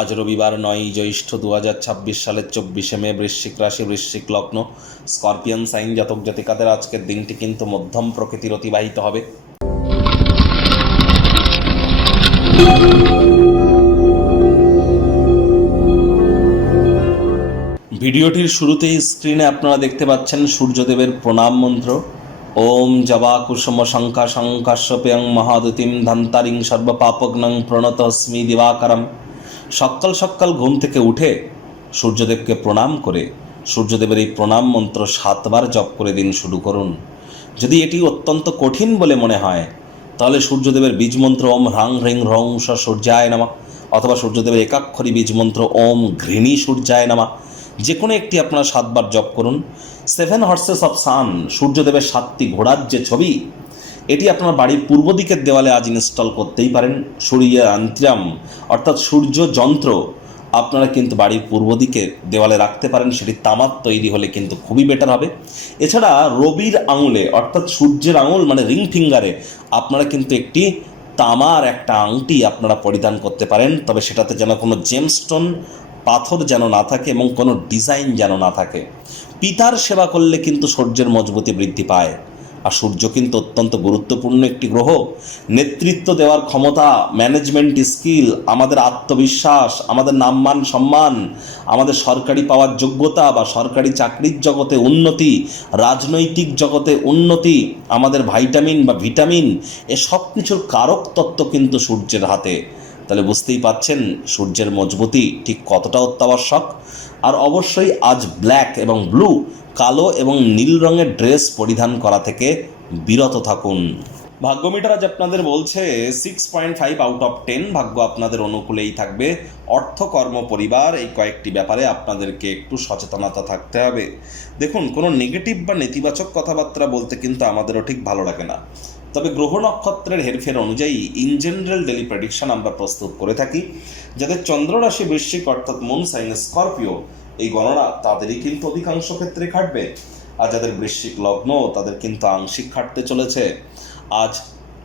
আজ রবিবার 9ই জ্যৈষ্ঠ 2026 সালের 24শে মে, বৃশ্চিক রাশি, বৃশ্চিক লগ্ন, স্করপিয়ন সাইন জাতক জাতিকাদের আজকের দিনটি কিন্তু মধ্যম প্রকৃতির অতিবাহিত হবে। ভিডিওটির শুরুতেই স্ক্রিনে আপনারা দেখতে পাচ্ছেন সূর্যদেবের প্রণাম মন্ত্র। ওম জবা কুসুম শঙ্কা শঙ্কাশ্যপেয়ং মহাদুতিম ধন্তারিং সর্বপাপগ্নং প্রণতস্মি দিবাকরম। সকাল সকাল ঘুম থেকে উঠে সূর্যদেবকে প্রণাম করে সূর্যদেবের এই প্রণাম মন্ত্র 7 বার জপ করে দিন শুরু করুন। যদি এটি অত্যন্ত কঠিন বলে মনে হয় তাহলে সূর্যদেবের বীজ মন্ত্র ওম হ্রাং হ্রিং হ্রং স সূর্যায় নমঃ অথবা সূর্যদেবের একাক্ষরী বীজ মন্ত্র ওম ঘৃণী সূর্যায় নমঃ, যে কোনো একটি আপনারা 7 বার জপ করুন। 7 হর্সেস অফ সান, সূর্যদেবের 7টি ঘোড়ার যে ছবি, এটি আপনার বাড়ির পূর্ব দিকের দেওয়ালে আজ ইনস্টল করতেই পারেন। সূর্য আন্ত্রাম অর্থাৎ সূর্য যন্ত্র আপনারা কিন্তু বাড়ির পূর্ব দিকে দেওয়ালে রাখতে পারেন, সেটি তামার তৈরি হলে কিন্তু খুবই বেটার হবে। এছাড়া রবির আঙুলে অর্থাৎ সূর্যের আঙুল মানে রিং ফিঙ্গারে আপনারা কিন্তু একটি তামার একটা আংটি আপনারা পরিধান করতে পারেন, তবে সেটাতে যেন কোনো জেমস্টোন পাথর যেন না থাকে এবং কোনো ডিজাইন যেন না থাকে। পিতার সেবা করলে কিন্তু সূর্যের মজবুতি বৃদ্ধি পায়। আর সূর্য কিন্তু অত্যন্ত গুরুত্বপূর্ণ একটি গ্রহ। নেতৃত্ব দেওয়ার ক্ষমতা, ম্যানেজমেন্ট স্কিল, আমাদের আত্মবিশ্বাস, আমাদের নামমান সম্মান, আমাদের সরকারি পাওয়ার যোগ্যতা বা সরকারি চাকরির জগতে উন্নতি, রাজনৈতিক জগতে উন্নতি, আমাদের ভাইটামিন বা ভিটামিন, এ সব কিছুর কারক তত্ত্ব কিন্তু সূর্যের হাতে। তাহলে বুঝতেই পাচ্ছেন সূর্যের মজবুতি ঠিক কতটা অত্যাবশ্যক। আর অবশ্যই আজ ব্ল্যাক এবং ব্লু, কালো এবং নীল রঙের ড্রেস পরিধান করা থেকে বিরত থাকুন। ভাগ্যমিটার আজ আপনাদের বলছে 6.5 আউট অফ 10, ভাগ্য আপনাদের অনুকূলেই থাকবে। অর্থ, কর্ম, পরিবার, এই কয়েকটি ব্যাপারে আপনাদেরকে একটু সচেতনতা থাকতে হবে। দেখুন, কোনো নেগেটিভ বা নেতিবাচক কথাবার্তা বলতে কিন্তু আমাদেরও ঠিক ভালো লাগে না, তবে গ্রহ নক্ষত্রের হেরফের অনুযায়ী ইন জেনারেল ডেলি প্রেডিকশন আমরা প্রস্তুত করে থাকি। যাদের চন্দ্র রাশি বৃশ্চিক অর্থাৎ মুন সাইন স্করপিও, এই গণনা তাদেরই কিন্তু অধিকাংশ ক্ষেত্রে খাটবে। আর যাদের বৃশ্চিক লগ্ন তাদের কিন্তু আংশিক খাটতে চলেছে। আজ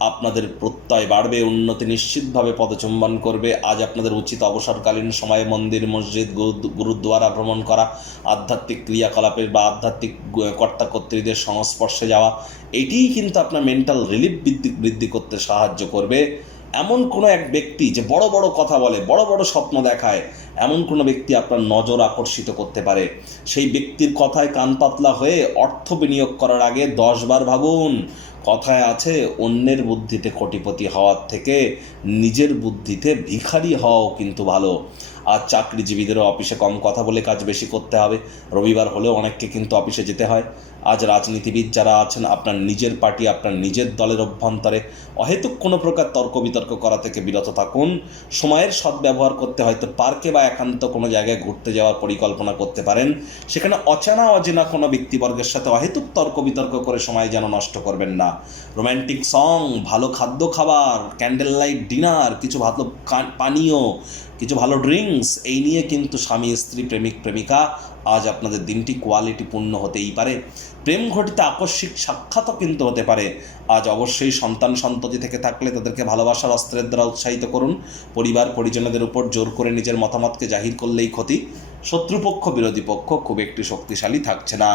আপনাদের প্রত্যয় বাড়বে, উন্নতি নিশ্চিতভাবে পদচুম্বন করবে। আজ আপনাদের উচিত অবসরকালীন সময়ে মন্দির, মসজিদ, গুরুদ্বারা ভ্রমণ করা, আধ্যাত্মিক ক্রিয়াকলাপের বা আধ্যাত্মিক কর্তাকর্ত্রীদের সংস্পর্শে যাওয়া। এটিই কিন্তু আপনার মেন্টাল রিলিফ বৃদ্ধি করতে সাহায্য করবে। এমন কোনো এক ব্যক্তি যে বড় বড় কথা বলে, বড় বড় স্বপ্ন দেখায়, এমন কোনো ব্যক্তি আপনার নজর আকর্ষিত করতে পারে। সেই ব্যক্তির কথায় কান পাতলা হয়ে অর্থ বিনিয়োগ করার আগে 10 বার ভাবুন। কথায় আছে, অন্যের বুদ্ধিতে কোটিপতি হওয়ার থেকে নিজের বুদ্ধিতে ভিখারি হওয়াও কিন্তু ভালো। আর চাকরিজীবীদেরও অফিসে কম কথা বলে কাজ বেশি করতে হবে। রবিবার হলেও অনেককে কিন্তু অফিসে যেতে হয়। আজ রাজনীতিবিদ যারা আছেন, আপনার নিজের পার্টি, আপনার নিজের দলের অভ্যন্তরে অহেতুক কোনো প্রকার তর্ক বিতর্ক করা থেকে বিরত থাকুন। সময়ের সদ্ব্যবহার করতে হয়তো পার্কে বা একান্ত কোনো জায়গায় ঘুরতে যাওয়ার পরিকল্পনা করতে পারেন। সেখানে অচেনা কোনো ব্যক্তিবর্গের সাথে অহেতুক তর্ক বিতর্ক করে সময় যেন নষ্ট করবেন না। রোম্যান্টিক সং, ভালো খাদ্য খাবার, ক্যান্ডেল লাইট ডিনার, কিছু ভালো পানীয়, কিছু ভালো ড্রিঙ্কস, এই নিয়ে কিন্তু স্বামী স্ত্রী, প্রেমিক প্রেমিকা আজ আপনাদের দিনটি কোয়ালিটিপূর্ণ হতেই পারে। প্রেম ঘটিত আকস্মিক সাক্ষাৎও কিন্তু হতে পারে। আজ অবশ্যই সন্তান সন্ততি থেকে থাকলে তাদেরকে ভালোবাসার অস্ত্রের দ্বারা উৎসাহিত করুন। পরিবার পরিজনদের উপর জোর করে নিজের মতামতকে জাহির করলেই ক্ষতি। শত্রুপক্ষ, বিরোধী পক্ষ খুব একটি শক্তিশালী থাকছে না।